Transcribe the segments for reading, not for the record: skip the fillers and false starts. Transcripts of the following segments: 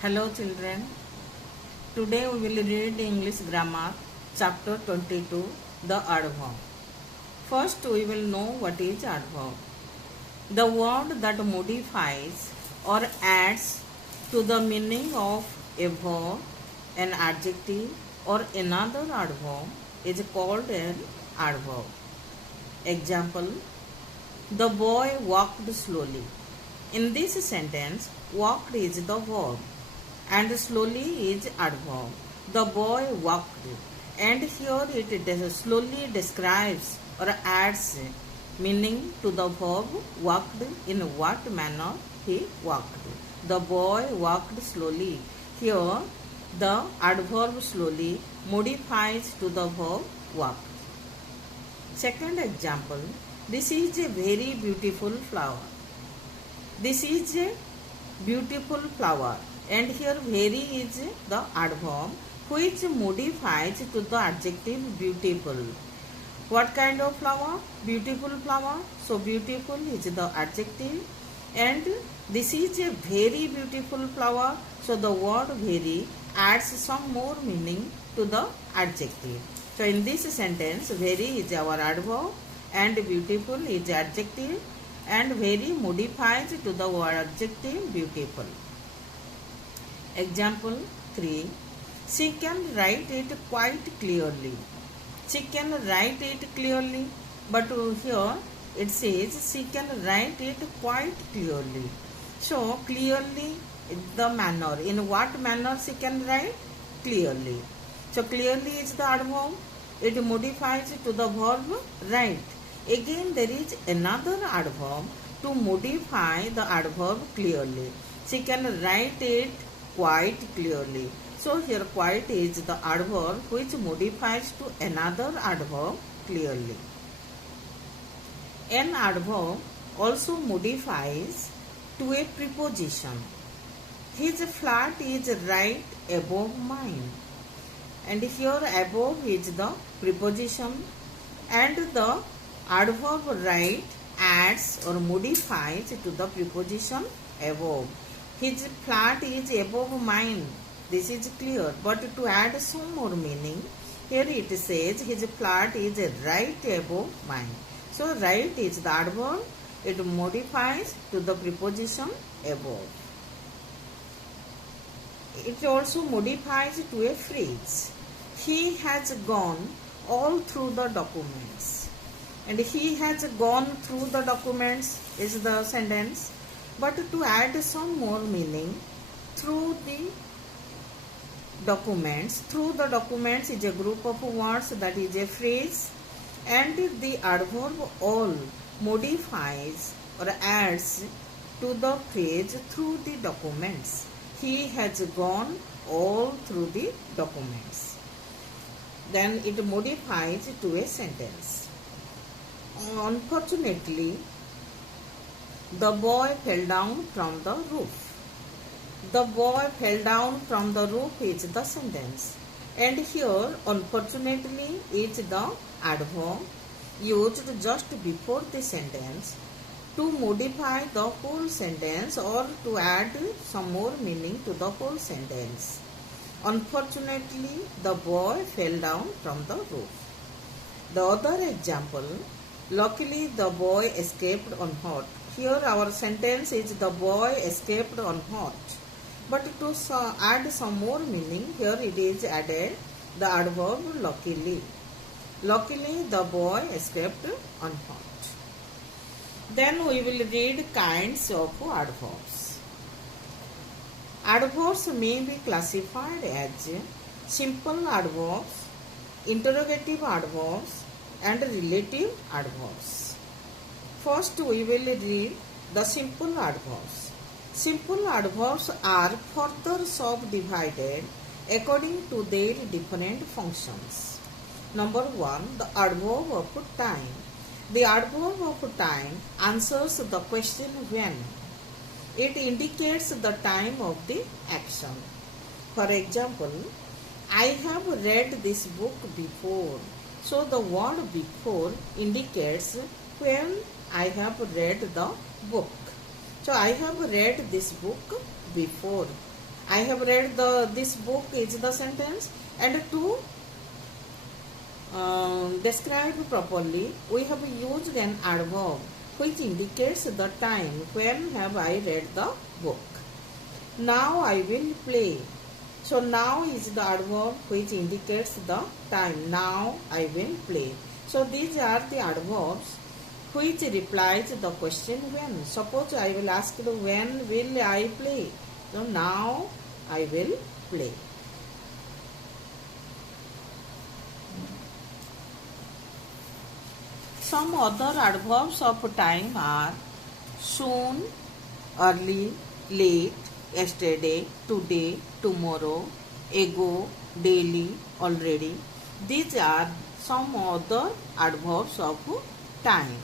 Hello children, today we will read English grammar chapter 22, the adverb. First we will know what is adverb. The word that modifies or adds to the meaning of a verb, an adjective or another adverb is called an adverb. Example, the boy walked slowly. In this sentence, walked is the verb and slowly is adverb. The boy walked, and here it slowly describes or adds meaning to the verb walked. In what manner he walked. The boy walked slowly. Here the adverb slowly modifies to the verb walked. Second example, this is a very beautiful flower. This is a beautiful flower, and here very is the adverb which modifies to the adjective beautiful. What kind of flower? Beautiful flower. So beautiful is the adjective, and this is a very beautiful flower. So the word very adds some more meaning to the adjective. So in this sentence, very is our adverb and beautiful is adjective, and very modifies to the word adjective beautiful. Example 3. She can write it quite clearly. She can write it clearly, but here it says she can write it quite clearly. So clearly the manner. In what manner she can write? Clearly. So clearly is the adverb. It modifies to the verb write. Again there is another adverb to modify the adverb clearly. She can write it quite clearly. So here quite is the adverb which modifies to another adverb clearly. An adverb also modifies to a preposition. His flat is right above mine. And here above is the preposition, and the adverb right adds or modifies to the preposition above. His flat is above mine. This is clear, but to add some more meaning, here it says his flat is right above mine. So right is the adverb. It modifies to the preposition above. It also modifies to a phrase. He has gone all through the documents. And he has gone through the documents is the sentence. But to add some more meaning, through the documents. Through the documents is a group of words, that is a phrase. And the adverb all modifies or adds to the phrase through the documents. He has gone all through the documents. Then it modifies to a sentence. Unfortunately, the boy fell down from the roof. The boy fell down from the roof is the sentence. And here, unfortunately, is the adverb used just before the sentence to modify the whole sentence or to add some more meaning to the whole sentence. Unfortunately, the boy fell down from the roof. The other example, luckily the boy escaped unhurt. Here our sentence is the boy escaped unhurt. But to add some more meaning, here it is added the adverb luckily. Luckily the boy escaped unhurt. Then we will read kinds of adverbs. Adverbs may be classified as simple adverbs, interrogative adverbs, and relative adverbs. First we will read the simple adverbs. Simple adverbs are further subdivided according to their different functions. Number 1, the adverb of time. The adverb of time answers the question when. It indicates the time of the action. For example, I have read this book before. So the word before indicates when I have read the book. So I have read this book before. I have read this book is the sentence, and to describe properly, we have used an adverb which indicates the time when have I read the book. Now I will play. So now is the adverb which indicates the time. Now I will play. So these are the adverbs which replies the question when. Suppose I will ask the when will I play. So now I will play. Some other adverbs of time are soon, early, late, yesterday, today, tomorrow, ago, daily, already. These are some other adverbs of time.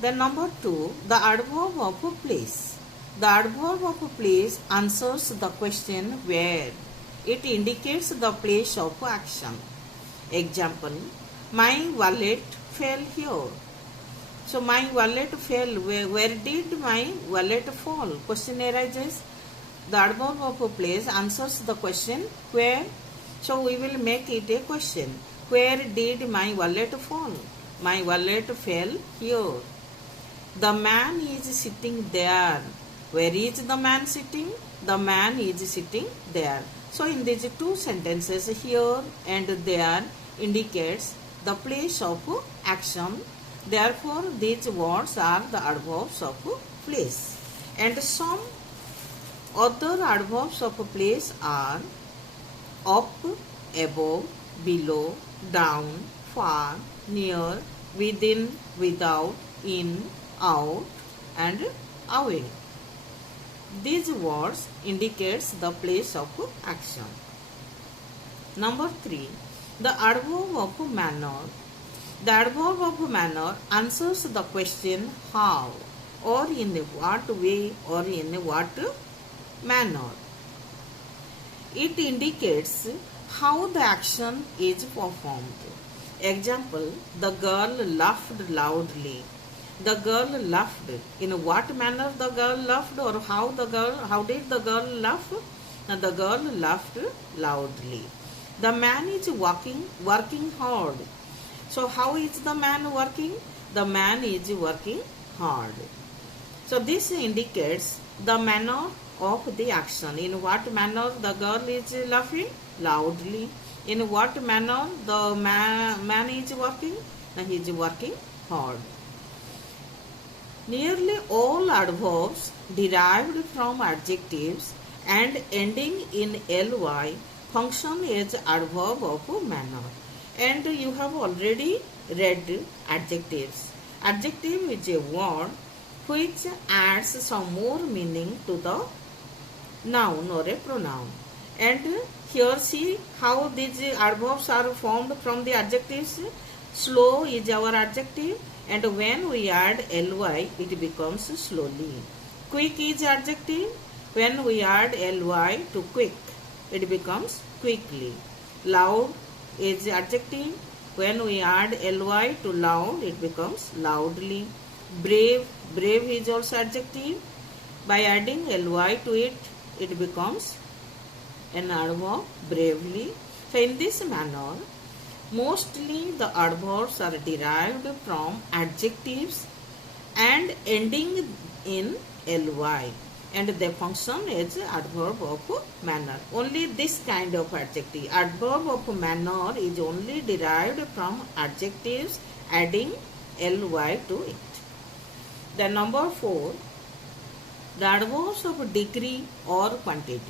Then number 2, the adverb of place. The adverb of place answers the question where. It indicates the place of action. Example, my wallet fell here. So my wallet fell. Where did my wallet fall? Question arises. The adverb of place answers the question where. So we will make it a question. Where did my wallet fall? My wallet fell here. The man is sitting there. Where is the man sitting? The man is sitting there. So in these two sentences, here and there indicates the place of action. Therefore, these words are the adverbs of place. And some other adverbs of place are up, above, below, down, far, near, within, without, in, out, and away. These words indicates the place of action. Number 3, the adverb of manner. The adverb of manner answers the question how, or in what way, or in what manner. It indicates how the action is performed. Example, the girl laughed loudly. The girl laughed. In what manner the girl laughed, or how did the girl laugh? The girl laughed loudly. The man is working hard. So how is the man working? The man is working hard. So this indicates the manner of the action. In what manner the girl is laughing? Loudly. In what manner the man is working? He is working hard. Nearly all adverbs derived from adjectives and ending in ly function as adverb of manner. And you have already read adjectives. Adjective is a word which adds some more meaning to the noun or a pronoun. And here see how these adverbs are formed from the adjectives. Slow is our adjective, and when we add ly, it becomes slowly. Quick is adjective. When we add ly to quick, it becomes quickly. Loud is adjective. When we add ly to loud, it becomes loudly. Brave is also adjective. By adding ly to it, it becomes an adverb, bravely. So in this manner, mostly the adverbs are derived from adjectives and ending in ly, and they function as adverb of manner. Only this kind of adjective, adverb of manner, is only derived from adjectives adding ly to it. Then number 4, the adverbs of degree or quantity.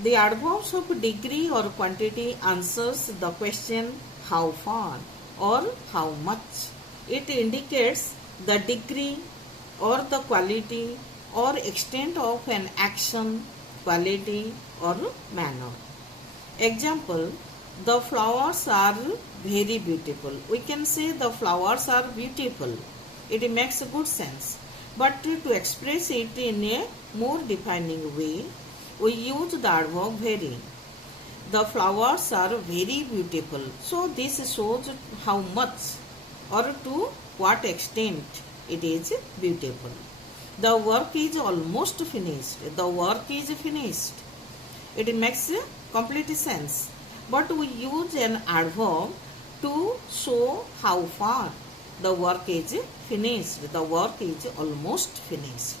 The adverbs of degree or quantity answers the question how far or how much. It indicates the degree or the quality or extent of an action, quality or manner. Example, the flowers are very beautiful. We can say the flowers are beautiful. It makes good sense. But to express it in a more defining way, we use the adverb very. The flowers are very beautiful. So this shows how much or to what extent it is beautiful. The work is almost finished. The work is finished. It makes complete sense. But we use an adverb to show how far the work is finished. The work is almost finished.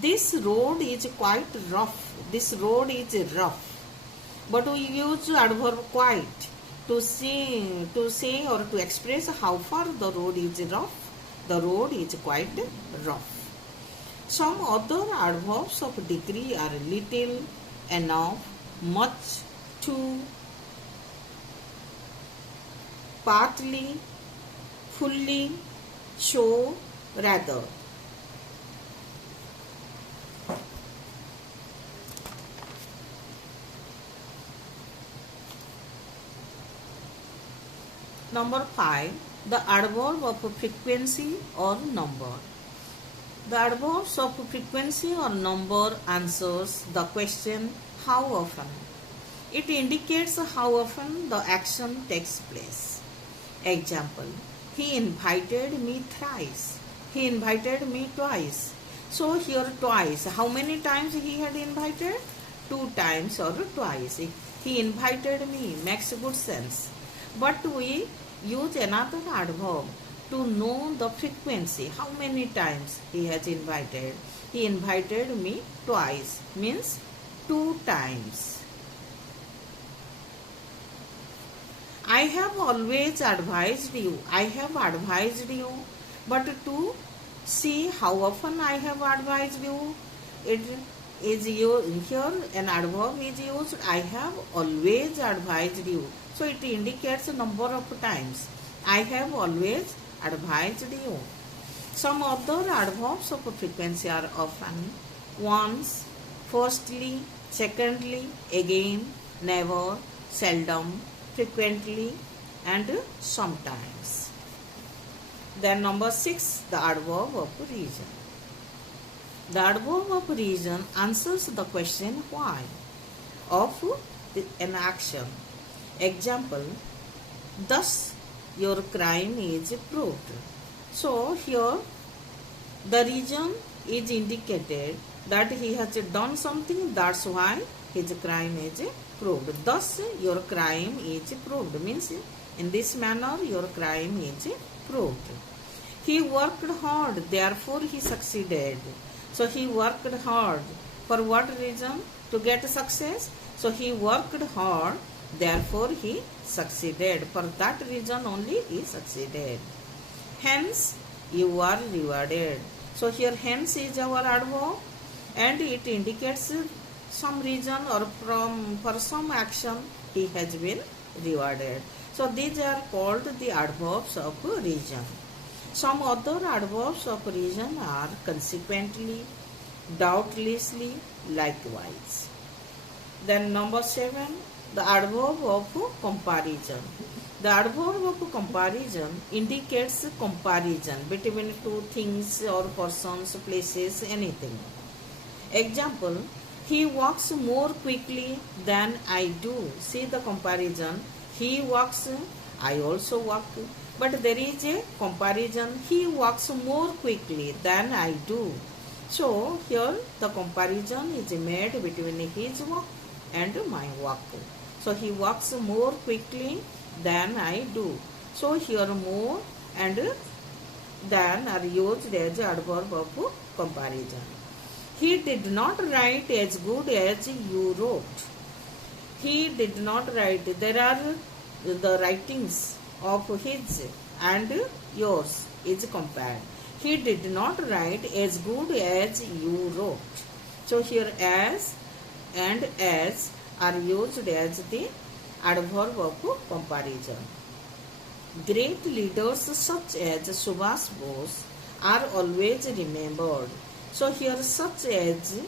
This road is quite rough. This road is rough. But we use adverb quite to say or to express how far the road is rough. The road is quite rough. Some other adverbs of degree are little, enough, much, too, partly, fully, so, rather. Number 5. The adverb of frequency or number. The adverbs of frequency or number answers the question how often. It indicates how often the action takes place. Example, he invited me thrice. He invited me twice. So here twice, how many times he had invited? 2 times or twice. He invited me makes good sense. But we use another adverb to know the frequency, how many times he has invited. He invited me twice, means 2 times. I have always advised you. I have advised you. But to see how often I have advised you, it is used, here an adverb is used. I have always advised you. So it indicates a number of times. I have always advised you. Some other adverbs of frequency are often, once, firstly, secondly, again, never, seldom, frequently, and sometimes. Then number 6, the adverb of reason. The adverb of reason answers the question why of an action. Example, thus your crime is proved. So here the reason is indicated that he has done something, that's why his crime is proved. Thus your crime is proved means in this manner your crime is proved. He worked hard, therefore he succeeded. So he worked hard. For what reason? To get success. So he worked hard, therefore he succeeded. For that reason only he succeeded. Hence you are rewarded. So here hence is our adverb and it indicates some reason or for some action he has been rewarded. So these are called the adverbs of reason. Some other adverbs of reason are consequently, doubtlessly, likewise. Then number 7, the adverb of comparison. The adverb of comparison indicates comparison between two things or persons, places, anything. Example, he walks more quickly than I do. See the comparison. He walks, I also walk. But there is a comparison. He walks more quickly than I do. So here the comparison is made between his walk and my walk. So he walks more quickly than I do. So here more and than are used as adverb of comparison. He did not write as good as you wrote. He did not write. There are the writings of his and yours is compared. He did not write as good as you wrote. So here as and as are used as the adverb of comparison. Great leaders such as Subhash Bose are always remembered. So here such as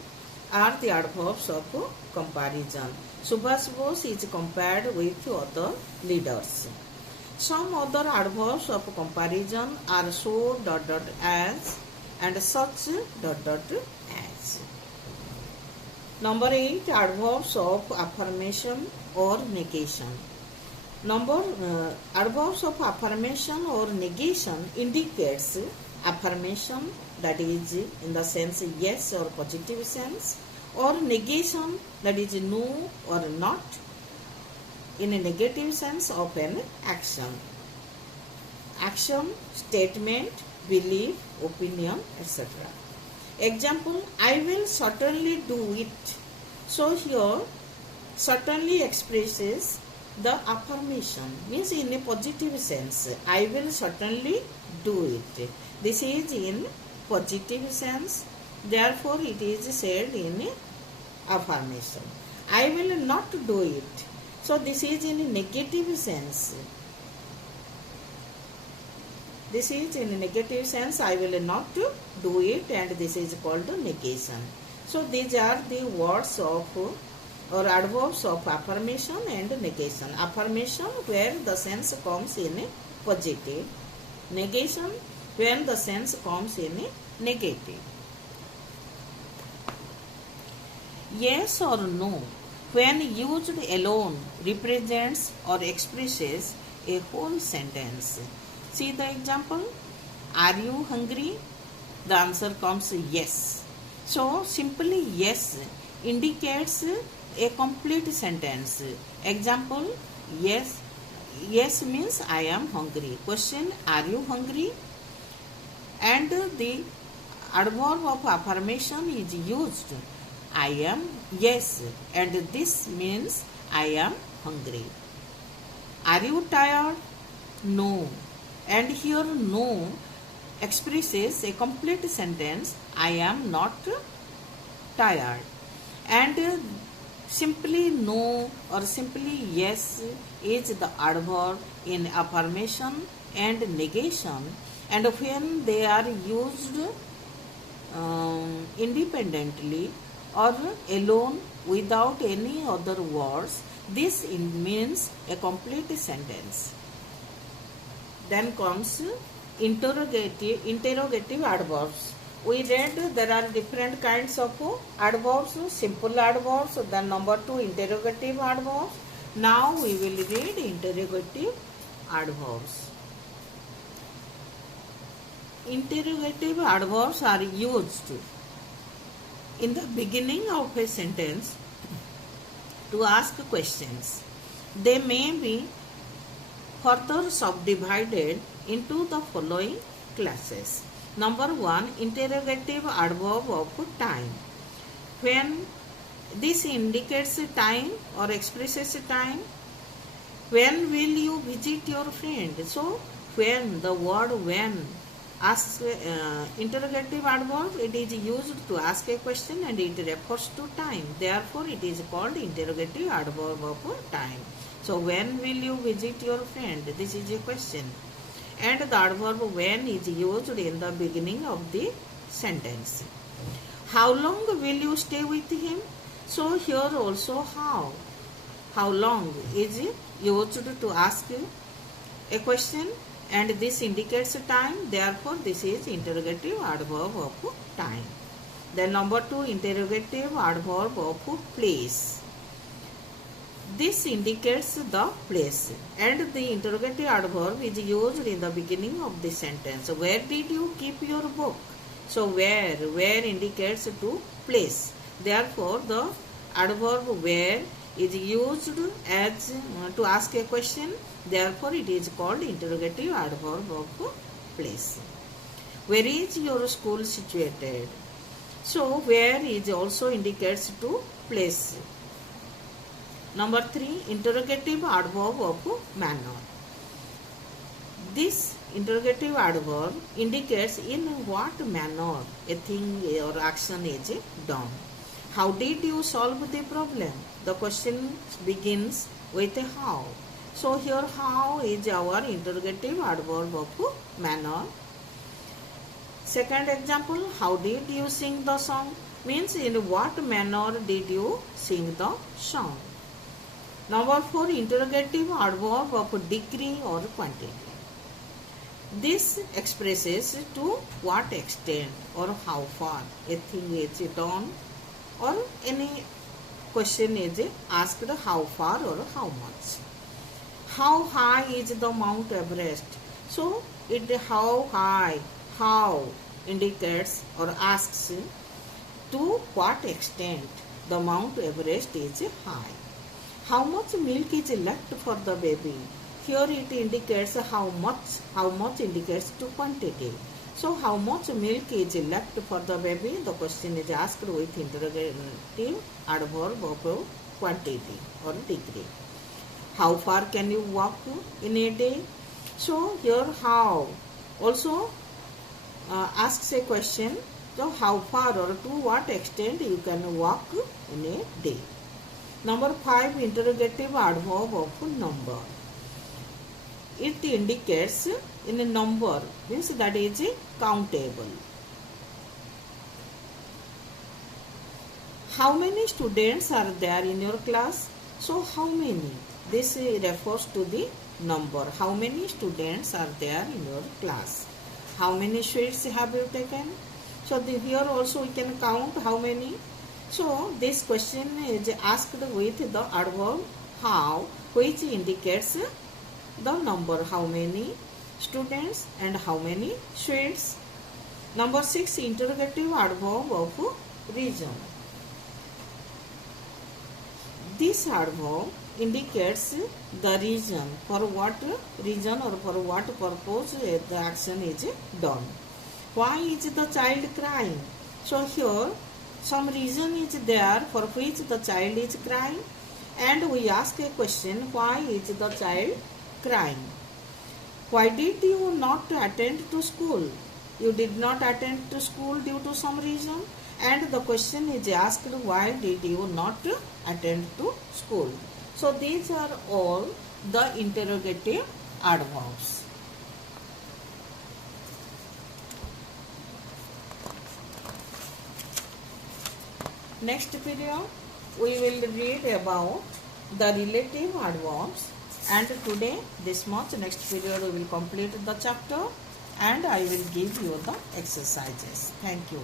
are the adverbs of comparison. Subhash Bose is compared with other leaders. Some other adverbs of comparison are so as and such as. Number 8, adverbs of affirmation or negation. Adverbs of affirmation or negation indicates affirmation that is in the sense yes or positive sense, or negation, that is no or not, in a negative sense of an action. Action, statement, belief, opinion, etc. Example, I will certainly do it. So here, certainly expresses the affirmation, means in a positive sense. I will certainly do it. This is in positive sense. Therefore, it is said in affirmation. I will not do it. So this is in a negative sense. This is in a negative sense. I will not do it, and this is called negation. So these are the words of or adverbs of affirmation and negation. Affirmation where the sense comes in a positive. Negation when the sense comes in a negative. Yes or no, when used alone, represents or expresses a whole sentence. See the example. Are you hungry? The answer comes yes. So simply yes indicates a complete sentence. Example, yes. Yes means I am hungry. Question, are you hungry? And the adverb of affirmation is used. I am yes, and this means I am hungry. Are you tired? No. And here no expresses a complete sentence. I am not tired. And simply no or simply yes is the adverb in affirmation and negation, and when they are used independently or alone without any other words, this means a complete sentence. Then comes interrogative adverbs. We read there are different kinds of adverbs, simple adverbs, then number 2 interrogative adverbs. Now we will read interrogative adverbs. Interrogative adverbs are used in the beginning of a sentence to ask questions. They may be further subdivided into the following classes. Number 1, interrogative adverb of time. When this indicates time or expresses time. When will you visit your friend? So when, the word when asks interrogative adverb, it is used to ask a question and it refers to time. Therefore, it is called interrogative adverb of time. So when will you visit your friend? This is a question. And the adverb when is used in the beginning of the sentence. How long will you stay with him? So here also how. How long is used to ask a question, and this indicates time. Therefore, this is interrogative adverb of time. Then number 2, interrogative adverb of place. This indicates the place, and the interrogative adverb is used in the beginning of the sentence. Where did you keep your book? So where indicates to place. Therefore, the adverb where is used as to ask a question. Therefore, it is called interrogative adverb of place. Where is your school situated? So where is also indicates to place. Number 3, interrogative adverb of manner. This interrogative adverb indicates in what manner a thing or action is done. How did you solve the problem? The question begins with a how. So here how is our interrogative adverb of manner. Second example, how did you sing the song? Means in what manner did you sing the song. Number 4, interrogative adverb of degree or quantity. This expresses to what extent or how far a thing is done, or any question is asked how far or how much. How high is the Mount Everest? So it how high, how indicates or asks to what extent the Mount Everest is high. How much milk is left for the baby? Here it indicates how much indicates to quantity. So how much milk is left for the baby? The question is asked with interrogative adverb of quantity or degree. How far can you walk in a day? So here how also asks a question. So how far or to what extent you can walk in a day. Number 5, interrogative adverb of number. It indicates in a number, means that is countable. How many students are there in your class? So how many? This refers to the number. How many students are there in your class? How many sweets have you taken? So here also we can count how many. So this question is asked with the adverb how, which indicates the number, how many students and how many sweets. Number 6, interrogative adverb of reason. This adverb indicates the reason, for what reason or for what purpose the action is done. Why is the child crying? So here some reason is there for which the child is crying, and we ask a question, why is the child crying? Why did you not attend to school? You did not attend to school due to some reason, and the question is asked, why did you not attend to school? So these are all the interrogative adverbs. Next period we will read about the relative adverbs, and today this much. Next period we will complete the chapter and I will give you the exercises. Thank you.